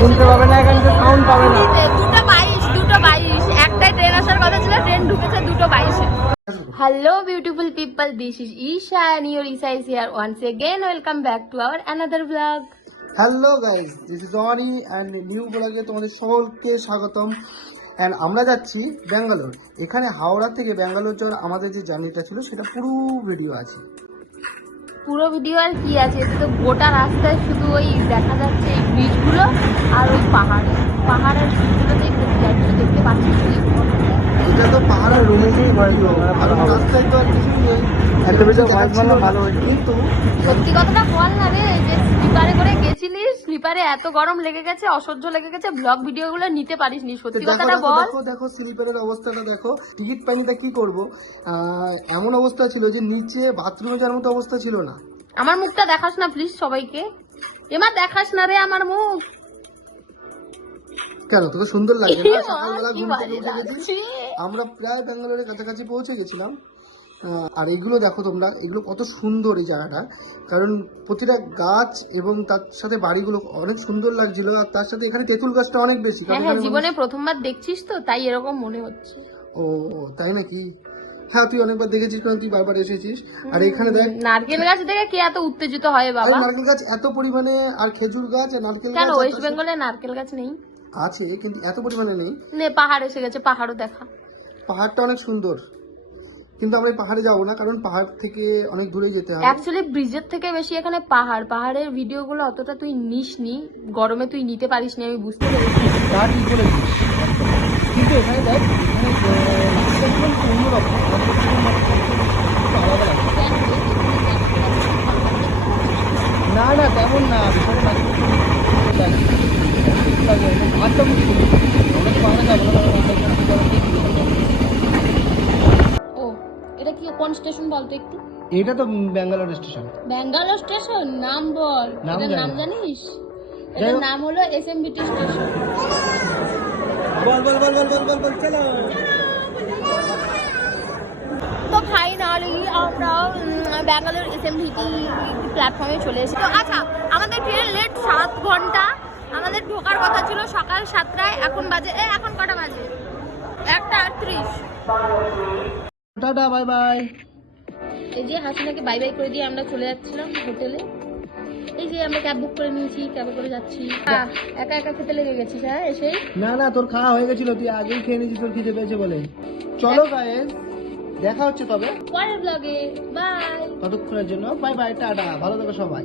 শুনতে পাবে না, এখানে সাউন্ড পাবে না। 2:22 একটাই ট্রেন আসার কথা ছিল, ট্রেন ঢুকেছে 2:22-এ। Hello beautiful people, this is Isha and your Isha is here once again. Welcome back to our another vlog. Hello guys, this is Oni and new ব্লগে তোমাদের সকলকে স্বাগতম। অ্যান্ড আমরা যাচ্ছি ব্যাঙ্গালোর। এখানে হাওড়া থেকে ব্যাঙ্গালোর যাওয়ার আমাদের যে জার্নিটা ছিল সেটা পুরো ভিডিও আছে। পুরো ভিডিও আর কি আছে, এতে তো গোটা রাস্তায় শুধু ওই দেখা যাচ্ছে এই ব্রিজগুলো আর ওই পাহাড়ের ব্রিজগুলোতেই দেখতে পাচ্ছি। এটা তো পাহাড়ের রুমেতেই বাড়ি, আর রাস্তায় তো আর কিছু নেই। একটা বেশি ভালো হয়, কিন্তু সত্যি কথাটা বল না রে, যে স্লিপারে করে গেছিলিস, স্লিপারে এত গরম লেগে গেছে, অসহ্য লেগে গেছে, ব্লগ ভিডিও গুলো নিতে পারিসনি। সত্যি কথাটা বল। দেখো স্লিপারের অবস্থাটা দেখো, টিকিট পাইনি তা কি করবো। এমন অবস্থা ছিল যে নিচে বাথরুমে যাওয়ার মতো অবস্থা ছিল না। আমার মুখটা দেখাস না প্লিজ সবাইকে, এবার দেখাস না রে আমার মুখ। কেন, তোকে সুন্দর লাগে না? সকালবেলা ঘুম থেকে উঠে গেছি, আমরা প্রায় ব্যাঙ্গালোরের কাছাকাছি পৌঁছে গেছিলাম। আর এগুলো দেখো তোমরা, এগুলো কত সুন্দর এই জায়গাটা, কারণ প্রতিটা গাছ এবং তার সাথে বাড়িগুলো অনেক সুন্দর লাগছিল। আর তার সাথে এখানে তেঁতুল গাছটা অনেক বেশি। হ্যাঁ, জীবনে প্রথমবার দেখছিস তো, তাই এরকম মনে হচ্ছে। ও তাই নাকি? হ্যাঁ, তুই অনেকবার দেখেছিস, কারণ তুই বারবার এসেছিস। আর এখানে দেখ, নারকেল গাছ দেখে কে এত উত্তেজিত হয় বাবা? নারকেল গাছ এত পরিমাণে, আর খেজুর গাছ আর নারকেল গাছ। কেন ওয়েস্ট বেঙ্গলে নারকেল গাছ নেই? আছে, কিন্তু এত পরিমাণে নেই। নে পাহাড় এসে গেছে, পাহাড়ও দেখা। পাহাড়টা অনেক সুন্দর, কিন্তু আমরা এই পাহাড়ে যাবো না, কারণ পাহাড় থেকে অনেক দূরে যেতে হবে। অ্যাকচুয়ালি ব্রিজের থেকে বেশি এখানে পাহাড়ের ভিডিও গুলো অতটা তুই নিসনি, গরমে তুই নিতে পারিসনি, আমি বুঝতে পেরেছি। তা ঠিক বলেছিস, কিন্তু এখানে দেখ, অন্যরকম আলাদা লাগছে। না না, তেমন না, বিষয়টা লাগে আচ্ছা বুঝছি। আমরা তো বাংলা যাবো না। ও এটা কি, কোন স্টেশন বলতো একটু? এটা তো ব্যাঙ্গালোর স্টেশন। ব্যাঙ্গালোর স্টেশন? নাম বল, এটার নাম জানিস? এটার নাম হলো এসএমবিটি স্টেশন। বল বল বল বল বল বল বল, চলো। তো ফাইনালি আমরা ব্যাঙ্গালোর এসএমবিটি প্ল্যাটফর্মে চলে এসেছি। তো আচ্ছা, আমাদের ট্রেন লেট 7 ঘন্টা। আমাদের ঢোকার কথা ছিল সকাল 7টায়, এখন বাজে এখন কটা বাজে? 1:38। Tata, bye bye. এই যে হাসিনাকে বাই বাই করে দিয়ে আমরা চলে যাচ্ছিলাম হোটেলে। এই যে আমরা ক্যাব বুক করে নিয়েছি, ক্যাবে করে যাচ্ছি। একা একা খেতে লেগে গেছিস? হ্যাঁ এসে না না, তোর খাওয়া হয়ে গেছিল, তুই আগেই খেয়ে নিয়েছিস, তোর খিদে পেয়েছে বলে। চলো গাইস, দেখা হচ্ছে তবে পরের ব্লগে। বাই। ততক্ষণের জন্য বাই বাই, টাটা, ভালো থেকো সবাই।